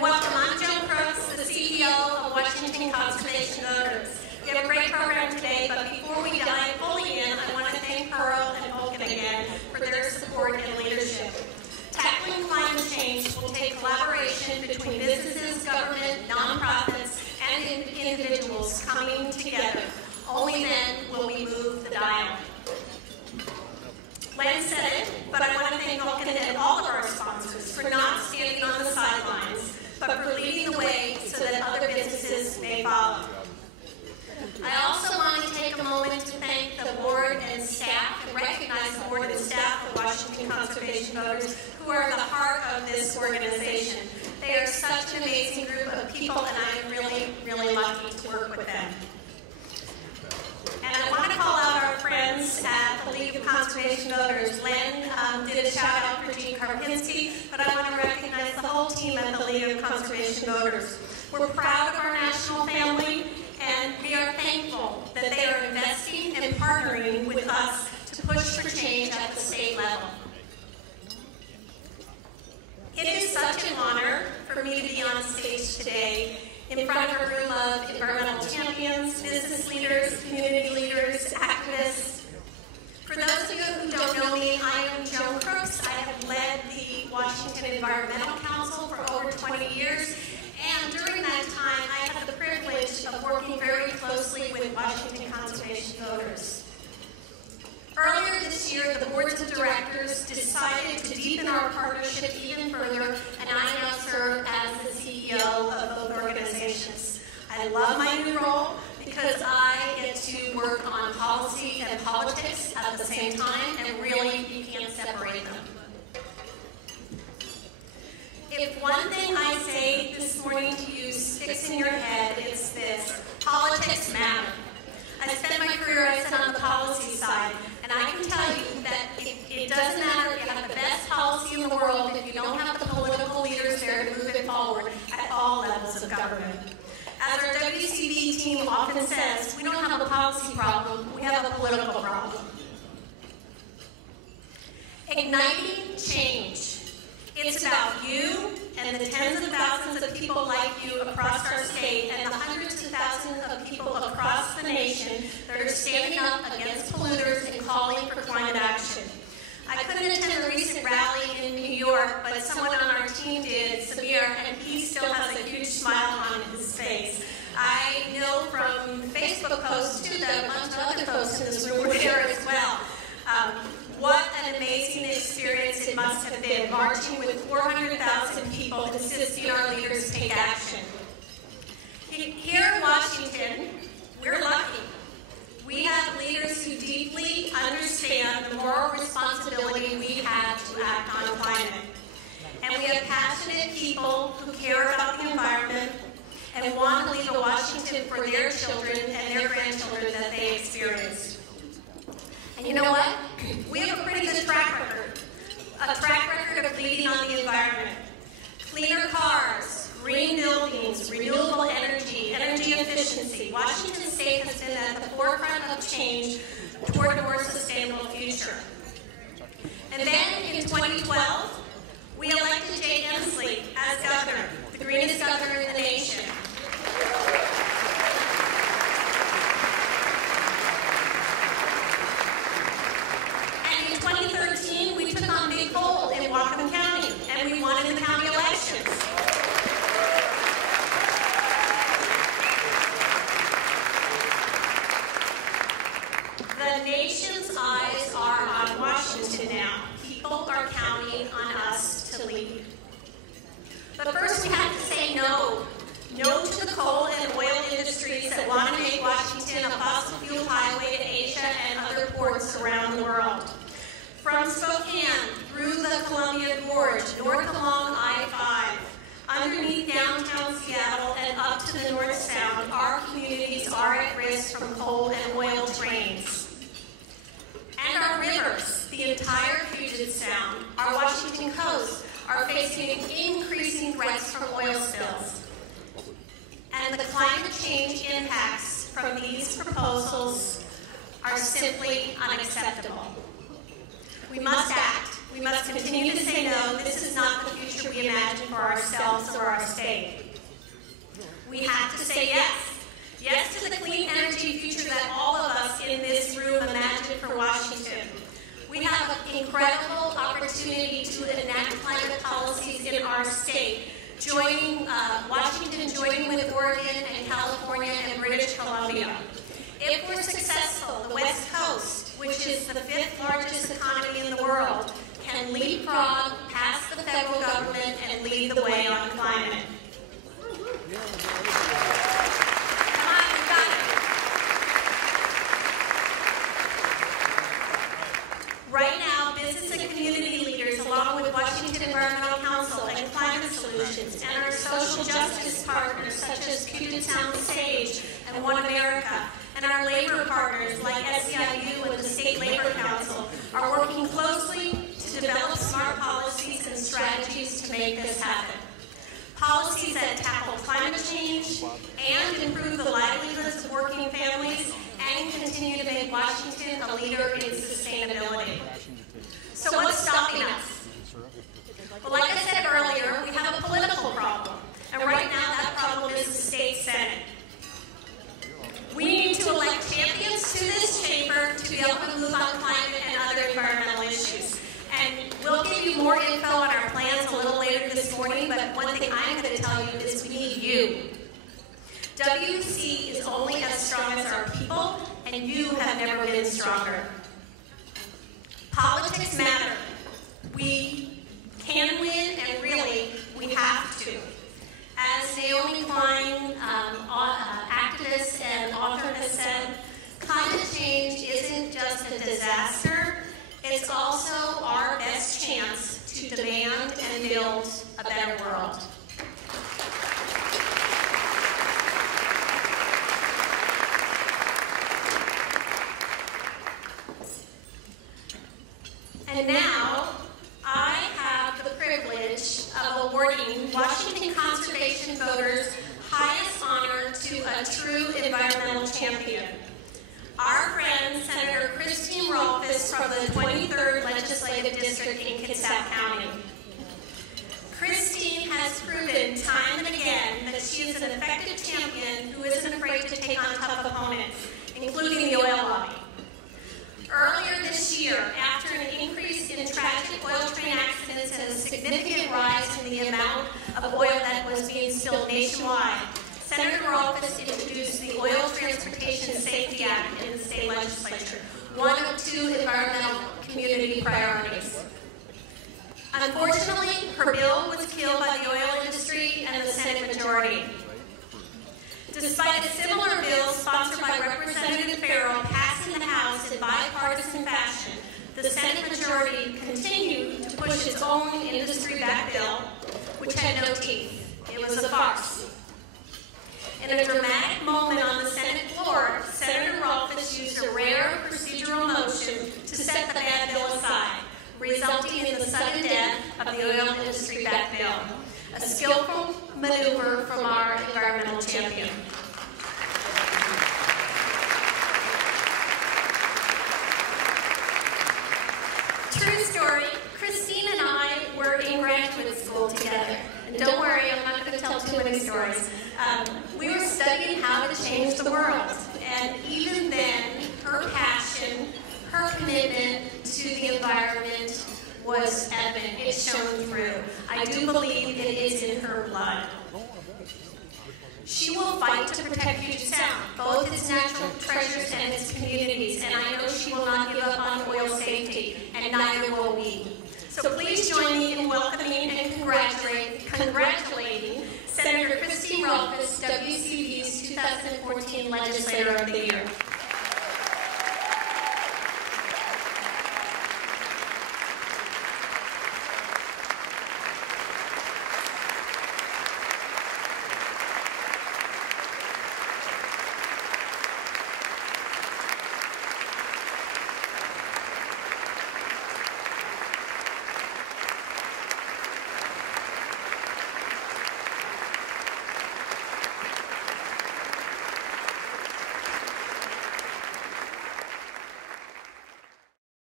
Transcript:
welcome. I'm Joan Crooks, the CEO of Washington Conservation Voters. We have a great program today, but before we dive fully in, I want to thank Pearl and Vulcan again for their support and leadership. Tackling climate change will take collaboration between businesses, government, nonprofits, and individuals coming together. Only then will we move the dial. Len said it, but I want to thank Vulcan and all of our sponsors for not standing on the sidelines, but for leading the way so that other businesses may follow. I also want to take a moment to thank the board and staff and recognize the board and staff of Washington Conservation Voters who are the heart of this organization. They are such an amazing group of people, and I am really, really lucky to work with them. And I want to call out our friends at the League of Conservation Voters. Len did a shout out for Gene Karpinski, but I want to recognize the whole team at the League of Conservation Voters. We're proud of our national family, and we are thankful that they are investing and partnering with us to push for change at the state level. It is such an honor for me to be on stage today in front of a room of environmental champions, business leaders, community leaders, activists. For those of you who don't know me, I am Joan Crooks. I have led the Washington Environmental Council for over 20 years, and during that time, I had the privilege of working very closely with Washington Conservation Voters. Earlier this year, the boards of directors decided to deepen our partnership even further, and I now serve as the CEO of both organizations. I love my new role because I get to work on policy and politics at the same time, and really, you can't separate them. If one thing I say this morning to you sticks in your head, it's this: politics matter. I spent my career, I said, on the policy side, and I can tell you that it doesn't matter if you have the best policy in the world if you don't have the political leaders there to move it forward at all levels of government. As our WCV team often says, we don't have a policy problem, we have a political problem. Igniting change. It's about you and the tens of thousands of people like you across our state and the hundreds of thousands of people across the nation that are standing up against polluters and calling for climate action. I couldn't attend the recent rally in New York, but someone on our team did, Samir, and he still has a huge smile on his face. I know from Facebook posts, too, that a bunch of other folks in this room were there as well. What an amazing experience it must have been, marching with 400,000 people insisting our leaders take action. Here in Washington, we're lucky. We have leaders who deeply understand the moral responsibility we have to act on climate. And we have passionate people who care about the environment and want to leave a Washington for their children and their grandchildren that they experienced. And you know what? We have a pretty good track record. A track record of leading on the environment. Cleaner cars, green buildings, renewable energy, energy efficiency. Washington State has been at the forefront of change toward a more sustainable future. And then in 2012, we elected Jay Inslee as governor, the greenest governor in the nation. And in 2013, we took on big gold in Whatcom County, and we won in the county elections. The nation's eyes are on Washington now. People are counting on us to lead. But first we have to say no. No to the coal and oil industries that want to make Washington a fossil fuel highway to Asia and other ports around the world. From Spokane, through the Columbia Gorge, north along I-5, underneath downtown Seattle and up to the North Sound, our communities are at risk from coal and oil trains. And our rivers, the entire Puget Sound, our Washington coast, are facing increasing threats from oil spills. And the climate change impacts from these proposals are simply unacceptable. We must act. We must continue to say no. This is not the future we imagine for ourselves or our state. We have to say yes. Yes to the clean energy future that all of us in this room imagine for Washington. We have an incredible opportunity to enact climate policies in our state, Washington joining with Oregon and California and British Columbia. If we're successful, the West Coast, which is the 5th largest economy in the world, can leapfrog past the federal government and lead the way on climate. Right now, business and community leaders, along with Washington Environmental Council and Climate Solutions, and our social justice partners such as Puget Sound Sage and One America, and our labor partners like SEIU and the State Labor Council, are working closely to develop smart policies and strategies to make this happen. Policies that tackle climate change and improve the livelihoods of working families and continue to make Washington a leader in sustainability. So what's stopping us? Well, like I said earlier, we have a political problem. And right now that problem is the state Senate. We need to elect champions to this chamber to be able to move on climate and other environmental issues. And we'll give you more info on our plans a little later this morning, but one thing I'm going to tell you is we need you. WC is only as strong as our people, and you have never been stronger. Politics matter. We can win, and really, we have to. As Naomi Klein, activist and author, has said, climate change isn't just a disaster, it's also our best chance to demand and build a better world. And now, I have the privilege of awarding Washington conservation voters' highest honor to a true environmental champion. Our friend, Senator Christine Rolfes from the 23rd Legislative District in Kitsap County. Christine has proven time and again that she is an effective champion who isn't afraid to take on tough opponents, including the oil lobby. Earlier this year, after an increase in tragic oil train accidents and a significant rise in the amount of oil that was being spilled nationwide, Senator Rolfes introduced the Oil Transportation Safety Act in the state legislature, one of 2 environmental community priorities. Unfortunately, her bill was killed by the oil industry and the Senate majority. Despite a similar bill sponsored by Representative Farrell passing the House in bipartisan fashion, the Senate majority continued to push its own industry-backed bill, which had no teeth. It was a farce. In a dramatic moment on the Senate floor, Senator Rolfes used a rare procedural motion to set the bad bill aside, resulting in the sudden death of the oil industry-backed bill. A skillful maneuver from our environmental champion. True story, Christine and I were in graduate school together. And don't worry, I'm not going to tell too many stories. We were studying how to change the world. And even then, her passion, her commitment to the environment was evident. It shone through. I do believe it is in her blood. She will fight to protect Puget Sound, both its natural treasures and its communities, and I know she will not give up on oil safety, and neither will we. So please join me in welcoming and congratulating Senator Christine Rolfes, WCV's 2014 Legislator of the Year.